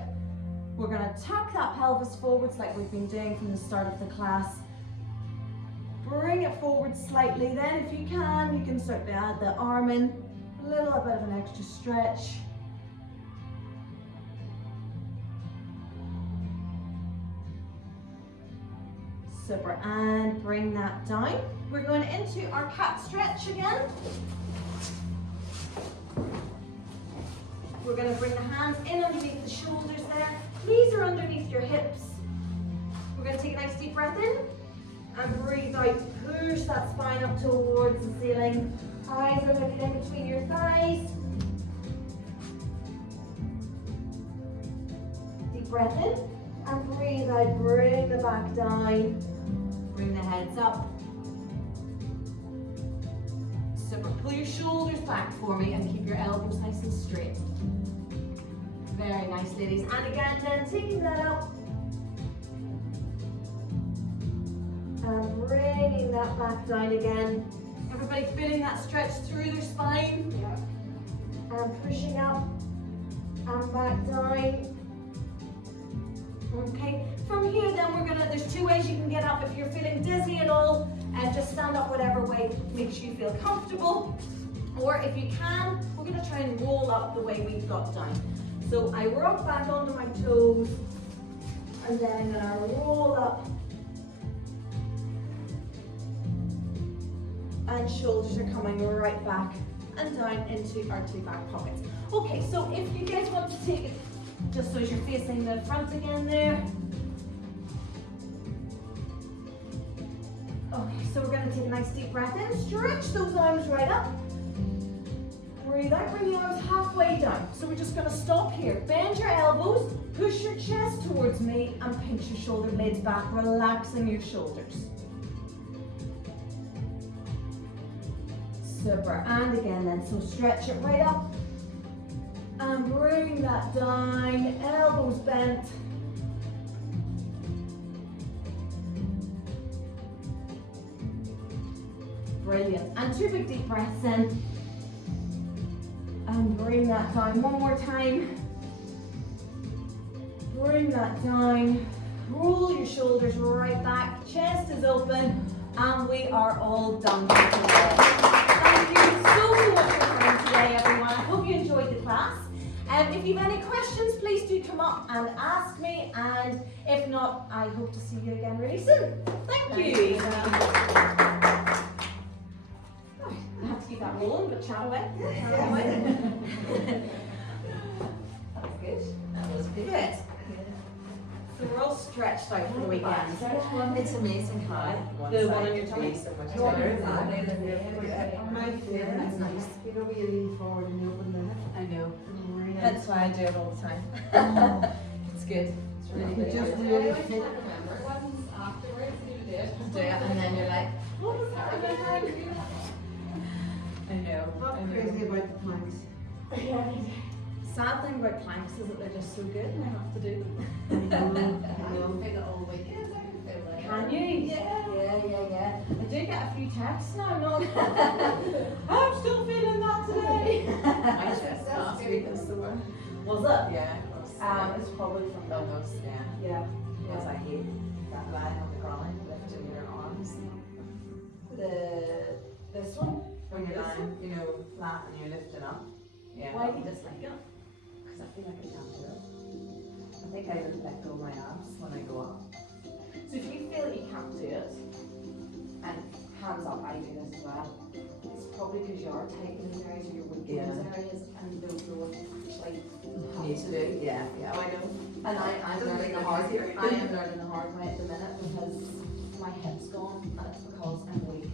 We're going to tuck that pelvis forwards like we've been doing from the start of the class. Bring it forward slightly. Then if you can start to add the arm in. A little bit of an extra stretch. Super, and bring that down. We're going into our cat stretch again. We're going to bring the hands in underneath the shoulders there. Knees are underneath your hips. We're going to take a nice deep breath in and breathe out. Push that spine up towards the ceiling. Eyes are looking in between your thighs. Deep breath in and breathe out. Bring the back down. Bring the heads up. Super. Pull your shoulders back for me and keep your elbows nice and straight. Very nice, ladies. And again, then taking that up. And bringing that back down again. Everybody feeling that stretch through their spine. Yeah. And pushing up and back down. Okay, from here then there's two ways you can get up. If you're feeling dizzy at all, just stand up whatever way makes you feel comfortable. Or if you can, we're going to try and roll up the way we've got down. So I rock back onto my toes, and then I'm going to roll up. And shoulders are coming right back and down into our two back pockets. Okay, so if you guys want to take it just so as you're facing the front again there. Okay, so we're going to take a nice deep breath in, stretch those arms right up. Breathe out, bring the arms halfway down. So we're just going to stop here. Bend your elbows, push your chest towards me, and pinch your shoulder blades back, relaxing your shoulders. Super, and again then, so stretch it right up. And bring that down, elbows bent. Brilliant. And two big deep breaths in. And bring that down one more time. Bring that down. Roll your shoulders right back. Chest is open. And we are all done for today. Thank you so much for coming today, everyone. I hope you enjoyed the class. If you have any questions, please do come up and ask me, and if not, I hope to see you again really soon. Thank you. I have to keep that rolling, but chat away. Chat away. That was good. That was good. Good. So we're all stretched out for the weekend. It's amazing how The one on your tummy? so much Yeah. better than My favorite. That's nice. You know, when you lean forward and you open the head. I know. Really nice. That's why I do it all the time. It's good. It's really You good. just Do really fit. it and then you're like, I know. Not crazy about the planks. Sad thing about planks is that they're just so good and I have to do them. I know. Can you? Yeah. I do get a few texts now, no. I'm still feeling that today. My chest last week was the worst. Was it? Yeah, it was. It's probably from the Almost, yeah. Yeah. Because I hate that lying on the ground, lifting your arms. This one? When you're lying, you know, flat and you're lifting up. Yeah. Why do you dislike it? Because I feel like I can't do it. I think I would let go of my abs when I go up. So if you feel that you can't do it, and hands up, I do this as well, it's probably because you are tight in those areas or you're weak in those areas and you don't know what like Need to do it, yeah, I know. And I'm Doesn't learning make the it hard easier. I am learning the hard way at the minute because my hip's gone and it's because I'm weak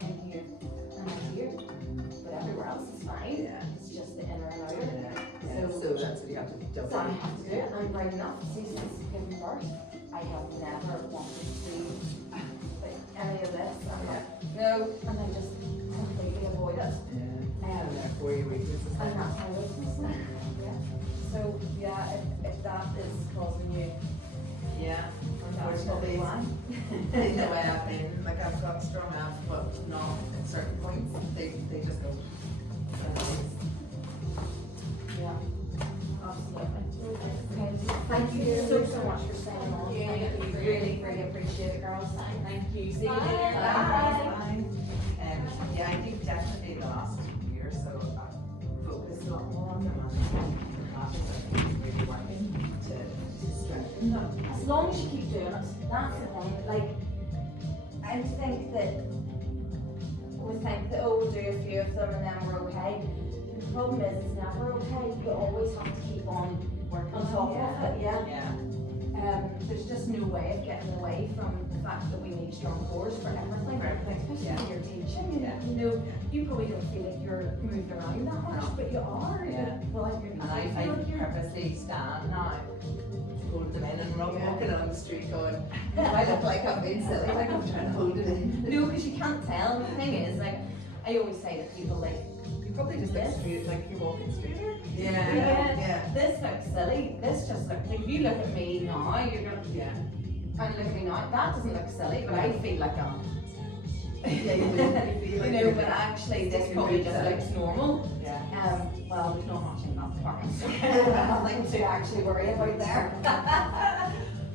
in here and I'm here. But everywhere else is fine. Yeah. It's just the inner and outer. So that's what you have to double. So I have to do it. I'm right enough. See, since giving birth, I have never wanted to do like, any of this. I'm like, no, and I just completely avoid it. Yeah. And therefore your weakness is And that's my weakness now. Yeah. So yeah, if that is causing you, Yeah. unfortunately, why? In the way I've been, like I've got strong abs, but not at certain points. They just go. Yeah. Absolutely. Okay. Thank you so much for staying on. Yeah, Thank you. Really, really appreciate it, girls. Thank you. See you later. Bye. Bye. Yeah, I think definitely the last year, so I've focused a lot more on them and classes I think is really working to strengthen them. As long as you keep doing it, that's the thing. Like, I think that we think that, oh, we'll do a few of them and then we're okay. The problem is it's never okay. You always have to keep on Working on top of it. Yeah. Yeah. There's just no way of getting away from the fact that we need strong cores for everything. Especially when you're teaching. Yeah. You know, you probably don't feel like you're moving around that much, No. but you are. Yeah. Well, you're And I purposely stand now to hold them in and I'm not walking along the street going, I look like I'm being silly, like I'm trying to hold it in. No, because you can't tell. The thing is, like, I always say to people, like, You probably just look straight, like you're walking straighter. This looks silly. This just looks like, if you look at me now, you're gonna, Yeah. I'm looking now, that doesn't look silly, but I feel like I'm, Yeah, you do. You feel like you know, you're- but actually this you're probably really just silly. looks normal. Yeah. Well, there's not much in that department, so nothing to actually worry about there.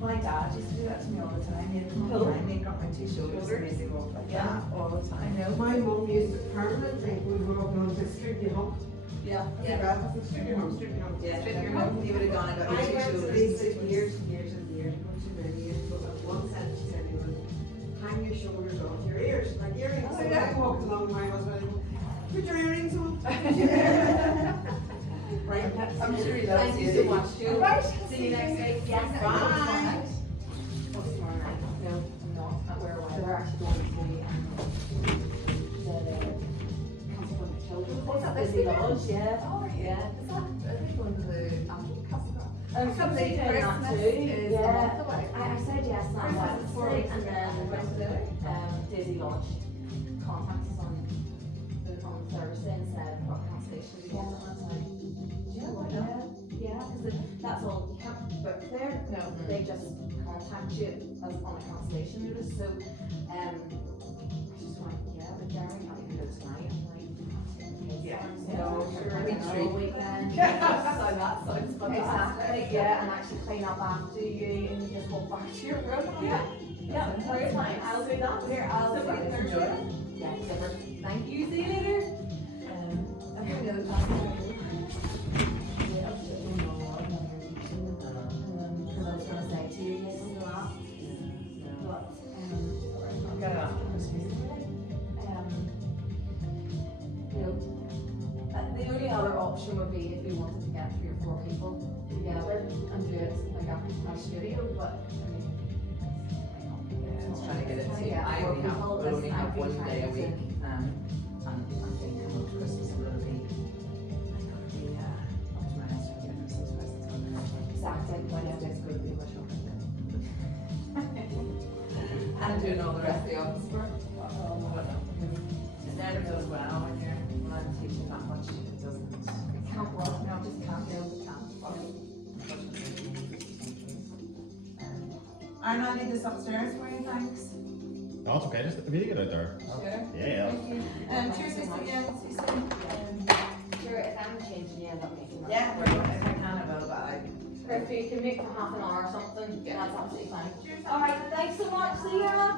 My dad used to do that to me all the time. He'd come Cool. behind me and got my two shoulders and made me walk like Yeah. that all the I time. know, my mum used to permanently, we were walking on the street, you hump. Yeah. Yeah. Street, you hump, street, you hump. Yeah, straight your mouth, you would have gone and got I your two went to shoulders. these for years and years and years, not too many years, but at one time she said, you know, hang your shoulders off your ears, like earrings. Oh, So yeah. I walked along my husband, put your earrings on. Right, I'm sure he loves Thank you so much, Jill. See you next week. Yes. Bye. What's tomorrow night? No, I'm not. Where am I? We're actually going to the Council for Children. What's that, Busy this Lodge, yeah. Oh, Yeah. Is that, are they going to the after castle? Something doing that Christmas too. is a Yeah. month away. I said yes on Christmas is Wednesday, four and weeks then away. Daisy Lodge contacted us on Thursday and said, what cancellation do you want? And I was like, yeah, because that's all, you can't book there. No, they just contact you as on a cancellation notice. So, I just went, yeah, but Gary, I can go tonight. I'm like, Yeah. no, Sure, I we mean, treat. all weekend. So that sounds Exactly, yeah, and actually clean up after you and you just walk back to your room. Yeah. Yeah, very fine. I'll do that. Here, I'll Super, see you enjoy Thursday. it. Yeah, super. Thank you. See you later. I think the other time. Because I was going to say to you, yes, the last, but, I'll get it after Christmas. the only other option would be if we wanted to get 3 or 4 people together and do it like a studio, but time we have, people, we'll only listen, have I've been one day a trying to- week, and I think coming up to Christmas, I'm gonna be optimised for getting Christmas presents on there. Exactly, Wednesday's going to be much more. And doing all the rest of the office work. I don't know. It never does well when I'm teaching that much, it doesn't. Can't work, no, just can't do it, can't. And I'll leave this upstairs for you, thanks. No, it's okay, just really good out there. Sure. Yeah. Thank you. Cheers, Lisa, yeah, see you soon. Sure, if I'm changing, you end up making. Yeah, we're going, if I can, I will, but I. Or if you can make for half an hour or something, Yeah. that's absolutely fine. Cheers. Alright, thanks so much, see ya!